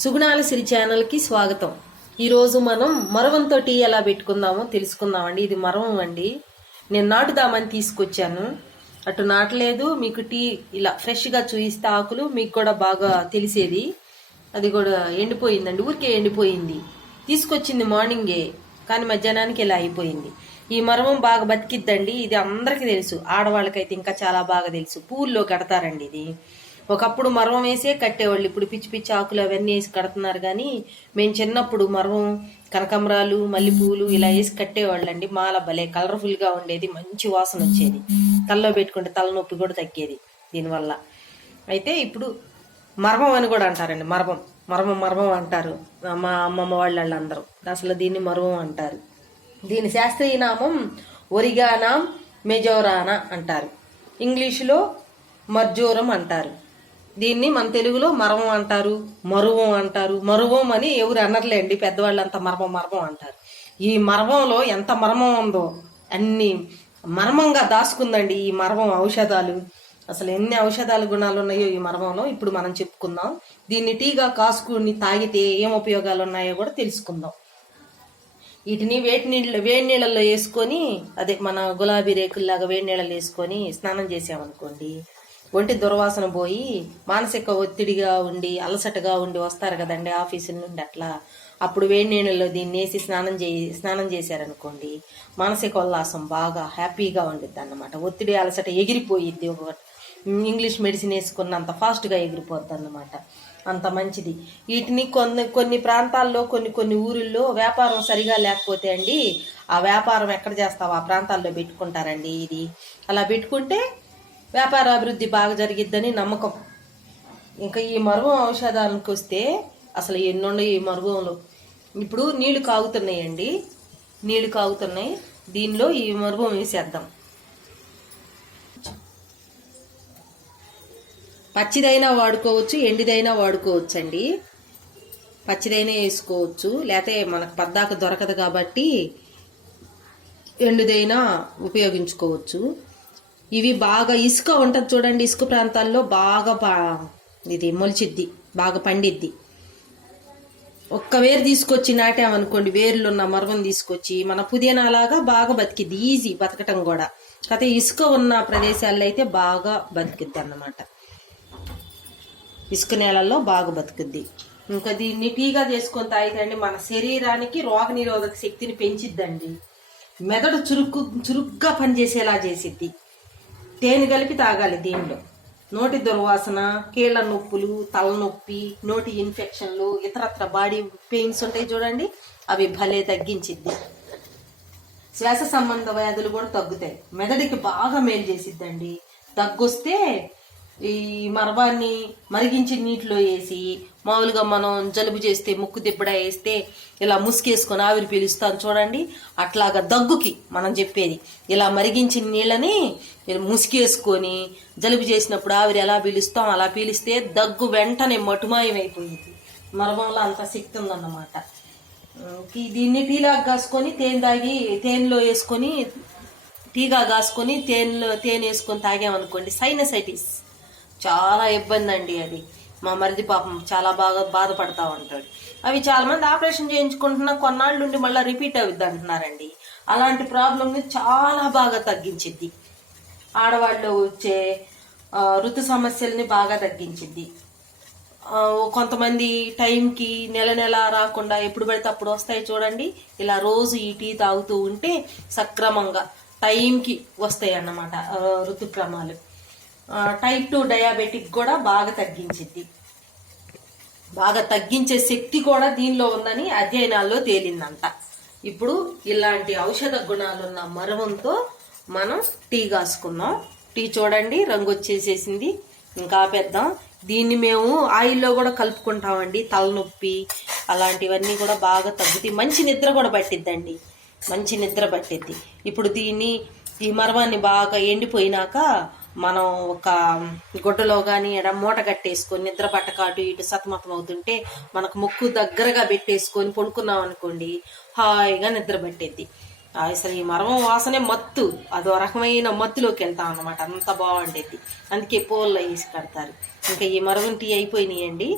సుగుణాల సిరి ఛానల్కి స్వాగతం. ఈరోజు మనం మరవంతో టీ ఎలా పెట్టుకుందామో తెలుసుకుందామండి. ఇది మరవం అండి. నేను నాటుదామని తీసుకొచ్చాను. అటు నాటలేదు మీకు టీ ఇలా ఫ్రెష్గా చూయిస్తే ఆకులు మీకు కూడా బాగా తెలిసేది. అది కూడా ఎండిపోయిందండి ఊరికే ఎండిపోయింది. తీసుకొచ్చింది మార్నింగే కానీ మధ్యాహ్నానికి ఇలా అయిపోయింది. ఈ మరమం బాగా బతికిద్దండి. ఇది అందరికీ తెలుసు. ఆడవాళ్ళకైతే ఇంకా చాలా బాగా తెలుసు. పూల్లో కడతారండి ఇది. ఒకప్పుడు మరవం వేసే కట్టేవాళ్ళు. ఇప్పుడు పిచ్చి పిచ్చి ఆకులు అవన్నీ వేసి కడుతున్నారు కానీ మేము చిన్నప్పుడు మరవం కనకమరాలు మల్లెపూలు ఇలా వేసి కట్టేవాళ్ళండి. మాల భలే కలర్ఫుల్గా ఉండేది మంచి వాసన వచ్చేది. తలలో పెట్టుకుంటే తలనొప్పి కూడా తగ్గేది దీనివల్ల. అయితే ఇప్పుడు మర్మం అని కూడా అంటారండి. మర్మం మర్మం మర్మం అంటారు. మా అమ్మమ్మ వాళ్ళందరూ అసలు దీన్ని మర్మం అంటారు. దీని శాస్త్రీయ నామం ఒరిగానా మెజోరానా అంటారు. ఇంగ్లీషులో మర్జోరం అంటారు. దీన్ని మన తెలుగులో మరవం అంటారు మరువం అంటారు. మరువం అని ఎవరు అనర్లేండి అంత మర్మం మర్మం అంటారు. ఈ మర్మంలో ఎంత మర్మం ఉందో అన్ని మర్మంగా దాచుకుందండి ఈ మర్మం ఔషధాలు. అసలు ఎన్ని ఔషధాల గుణాలు ఉన్నాయో ఈ మర్మంలో ఇప్పుడు మనం చెప్పుకుందాం. దీన్ని టీగా కాసుకుని తాగితే ఏం ఉపయోగాలు ఉన్నాయో కూడా తెలుసుకుందాం. వీటిని వేడి నీళ్ళ వేడి నీళ్ళల్లో వేసుకొని అదే మన గులాబీ రేకుల్లాగా వేడి నీళ్ళలో వేసుకొని స్నానం చేసామనుకోండి ఒంటి దుర్వాసన పోయి మానసిక ఒత్తిడిగా ఉండి అలసటగా ఉండి వస్తారు కదండి ఆఫీసుల నుండి అట్లా. అప్పుడు వేడి నీళ్ళలో దీన్ని వేసి స్నానం చేయి స్నానం చేశారనుకోండి మానసిక ఉల్లాసం బాగా హ్యాపీగా ఉండిద్ది అన్నమాట ఒత్తిడి అలసట ఎగిరిపోయిద్ది. ఒక ఇంగ్లీష్ మెడిసిన్ వేసుకున్నంత ఫాస్ట్గా ఎగిరిపోద్ది అన్నమాట అంత మంచిది. వీటిని కొన్ని కొన్ని ప్రాంతాల్లో కొన్ని కొన్ని ఊరిల్లో వ్యాపారం సరిగా లేకపోతే అండి ఆ వ్యాపారం ఎక్కడ చేస్తావు? ఆ ప్రాంతాల్లో పెట్టుకుంటారండి ఇది. అలా పెట్టుకుంటే వ్యాపార అభివృద్ధి బాగా జరిగిద్దని నమ్మకం. ఇంకా ఈ మరువం ఔషధానికి వస్తే అసలు ఎన్నున్నాయి ఈ మరువంలో ఇప్పుడు నీళ్ళు కాగుతున్నాయండి. నీళ్ళు కాగుతున్నాయి. దీనిలో ఈ మరువం వేసేద్దాం. పచ్చిదైనా వాడుకోవచ్చు ఎండిదైనా వాడుకోవచ్చు అండి పచ్చిదైనా వేసుకోవచ్చు. లేకపోతే మనకు పద్దాక దొరకదు కాబట్టి ఎండుదైనా ఉపయోగించుకోవచ్చు. ఇవి బాగా ఇసుక ఉంటుంది చూడండి ఇసుక ప్రాంతాల్లో బాగా బా ఇది మొలిచిద్ది బాగా పండిద్ది. ఒక్క వేరు తీసుకొచ్చి నాటామనుకోండి వేర్లు ఉన్న మరవం తీసుకొచ్చి మన పుదీనా లాగా బాగా బతికిద్ది ఈజీ బతకటం కూడా. కాకపోతే ఇసుక ఉన్న ప్రదేశాల్లో అయితే బాగా బతికిద్ది అన్నమాట. ఇసుక నేలల్లో బాగా బతుకుద్ది. ఇంకా దీన్ని టీగా చేసుకొని తాగితే మన శరీరానికి రోగ నిరోధక శక్తిని పెంచిద్దండి. మెదడు చురుకు చురుగ్గా పనిచేసేలా చేసిద్ది. తేనె కలిపి తాగాలి దీనిలో. నోటి దుర్వాసన కీళ్ళ నొప్పులు తలనొప్పి నోటి ఇన్ఫెక్షన్లు ఇతరత్ర బాడీ పెయిన్స్ ఉంటాయి చూడండి అవి భలే తగ్గించిద్ది. శ్వాస సంబంధ వ్యాధులు కూడా తగ్గుతాయి. మెదడుకి బాగా మేలు చేసిద్దండి. దగ్గొస్తే ఈ మరవాన్ని మరిగించి నీటిలో వేసి మామూలుగా మనం జలుబు చేస్తే ముక్కు దిబ్బడ వేస్తే ఇలా ముసుకేసుకొని ఆవిరి పీలుస్తాం చూడండి. అట్లాగా దగ్గుకి మనం చెప్పేది. ఇలా మరిగించిన నీళ్ళని ముసుకేసుకొని జలుబు చేసినప్పుడు ఆవిరి ఎలా పీలుస్తాం అలా పీలిస్తే దగ్గు వెంటనే మటుమాయం అయిపోయింది మరమంలో అంత శక్తి ఉందన్నమాట. దీన్ని టీలాగా కాసుకొని తేనె తాగి తేనెలో వేసుకొని టీగా కాసుకొని తేనెలో తేనె వేసుకొని తాగామనుకోండి సైనసైటిస్ చాలా ఇబ్బంది అండి అది. మా మరిది పాపం చాలా బాగా బాధపడతా ఉంటాడు. అవి చాలా మంది ఆపరేషన్ చేయించుకుంటున్నా కొన్నాళ్ళు నుండి మళ్ళీ రిపీట్ అవుద్ది అంటున్నారండి అలాంటి ప్రాబ్లమ్ని చాలా బాగా తగ్గించిద్ది. ఆడవాళ్ళు వచ్చే ఋతు సమస్యల్ని బాగా తగ్గించిద్ది. కొంతమంది టైంకి నెల నెల రాకుండా ఎప్పుడు పడితే అప్పుడు వస్తాయి చూడండి. ఇలా రోజు ఈ టీ తాగుతూ ఉంటే సక్రమంగా టైంకి వస్తాయి అన్నమాట ఋతుక్రమాలు టైప్ టూ డయాబెటిక్ కూడా బాగా తగ్గించిద్ది. బాగా తగ్గించే శక్తి కూడా దీనిలో ఉందని అధ్యయనాల్లో తేలిందంట. ఇప్పుడు ఇలాంటి ఔషధ గుణాలున్న మరవంతో మనం టీ కాసుకున్నాం టీ చూడండి రంగు వచ్చేసేసింది. ఇంకా పెద్దాం దీన్ని మేము ఆయిల్లో కూడా కలుపుకుంటామండి. తలనొప్పి అలాంటివన్నీ కూడా బాగా తగ్గుతాయి. మంచి నిద్ర కూడా పట్టిద్దండి. మంచి నిద్ర పట్టిద్ది. ఇప్పుడు దీన్ని ఈ మరవాన్ని బాగా ఎండిపోయినాక మనం ఒక గుడ్డలో కానీ ఎడ మూట కట్టేసుకొని నిద్ర పట్టక అటు ఇటు సతమతం అవుతుంటే మనకు ముక్కు దగ్గరగా పెట్టేసుకొని పడుకున్నాం అనుకోండి హాయిగా నిద్ర పట్టేద్ది. అసలు ఈ మరవం వాసనే మత్తు. అదో రకమైన మత్తులోకి వెళ్తాం అనమాట అంత బాగుండేది. అందుకే పోల్లో వేసి కడతారు. ఇంకా ఈ మరవం టీ అయిపోయినాయండి.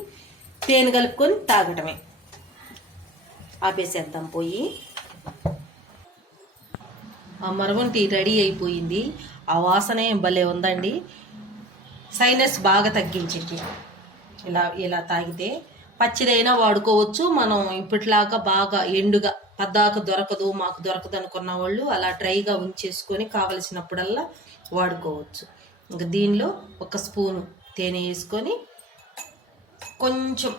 తేనె కలుపుకొని తాగటమే. ఆపేసేద్దాం పోయి. ఆ మరవం టీ రెడీ అయిపోయింది. ఆ వాసనే భలే ఉందండి. సైనస్ బాగా తగ్గించింది. ఇలా ఇలా తాగితే పచ్చిదైనా వాడుకోవచ్చు. మనం ఇప్పటిలాగా బాగా ఎండుగా పద్దాక దొరకదు మాకు దొరకదు అనుకున్న వాళ్ళు అలా డ్రైగా ఉంచేసుకొని కావలసినప్పుడల్లా వాడుకోవచ్చు. ఇంకా దీనిలో ఒక స్పూను తేనె వేసుకొని కొంచెం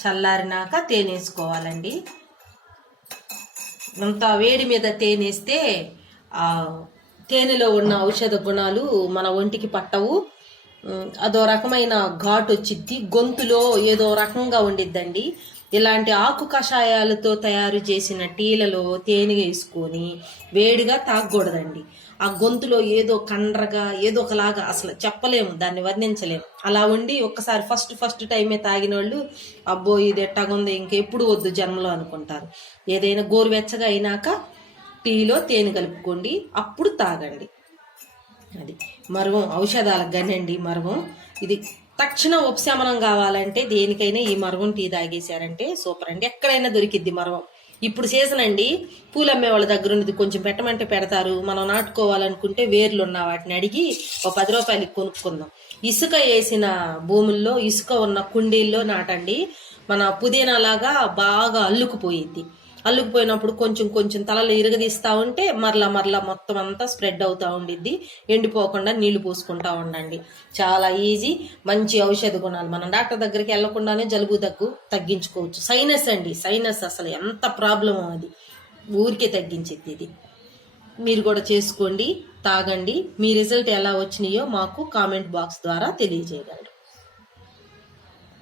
చల్లారినాక తేనె వేసుకోవాలండి. అంత వేడి మీద తేనేస్తే తేనెలో ఉన్న ఔషధ గుణాలు మన ఒంటికి పట్టవు. అదో రకమైన ఘాటు వచ్చిద్ది. గొంతులో ఏదో రకంగా ఉండిద్దండి. ఇలాంటి ఆకు కషాయాలతో తయారు చేసిన టీలలో తేనె వేసుకొని వేడిగా తాగకూడదండి. ఆ గొంతులో ఏదో కండ్రగా ఏదో ఒకలాగా అసలు చెప్పలేము దాన్ని వర్ణించలేము. అలా ఉండి ఒక్కసారి ఫస్ట్ ఫస్ట్ టైమే తాగిన వాళ్ళు అబ్బో ఇది ఎట్టాగుంది ఇంకెప్పుడు వద్దు జన్మలో అనుకుంటారు. ఏదైనా గోరువెచ్చగా అయినాక టీలో తేనె కలుపుకోండి. అప్పుడు తాగండి. అది మరవం ఔషధాలకు గనండి మరవం. ఇది తక్షణ ఉపశమనం కావాలంటే దేనికైనా ఈ మరవం టీ తాగేశారంటే సూపర్ అండి. ఎక్కడైనా దొరికిద్ది మరవం. ఇప్పుడు సీజన్ అండి. పూలు అమ్మే వాళ్ళ దగ్గర ఉన్నది కొంచెం పెట్టమంటే పెడతారు. మనం నాటుకోవాలనుకుంటే వేర్లు ఉన్న వాటిని అడిగి ఒక పది రూపాయలకి కొనుక్కుందాం. ఇసుక వేసిన భూముల్లో ఇసుక ఉన్న కుండీల్లో నాటండి. మన పుదీనా లాగా బాగా అల్లుకుపోయిద్ది. అల్లుకుపోయినప్పుడు కొంచెం కొంచెం తలలో ఇరగదీస్తూ ఉంటే మరలా మరలా మొత్తం అంతా స్ప్రెడ్ అవుతూ ఉండిద్ది. ఎండిపోకుండా నీళ్ళు పోసుకుంటా ఉండండి. చాలా ఈజీ మంచి ఔషధ గుణాలు. మనం డాక్టర్ దగ్గరికి వెళ్ళకుండానే జలుబు దగ్గు తగ్గించుకోవచ్చు. సైనస్ అండి. సైనస్ అసలు ఎంత ప్రాబ్లం అది. ఊరికే తగ్గించింది ఇది. మీరు కూడా చేసుకోండి తాగండి. మీ రిజల్ట్ ఎలా వచ్చినాయో మాకు కామెంట్ బాక్స్ ద్వారా తెలియజేయగలరు.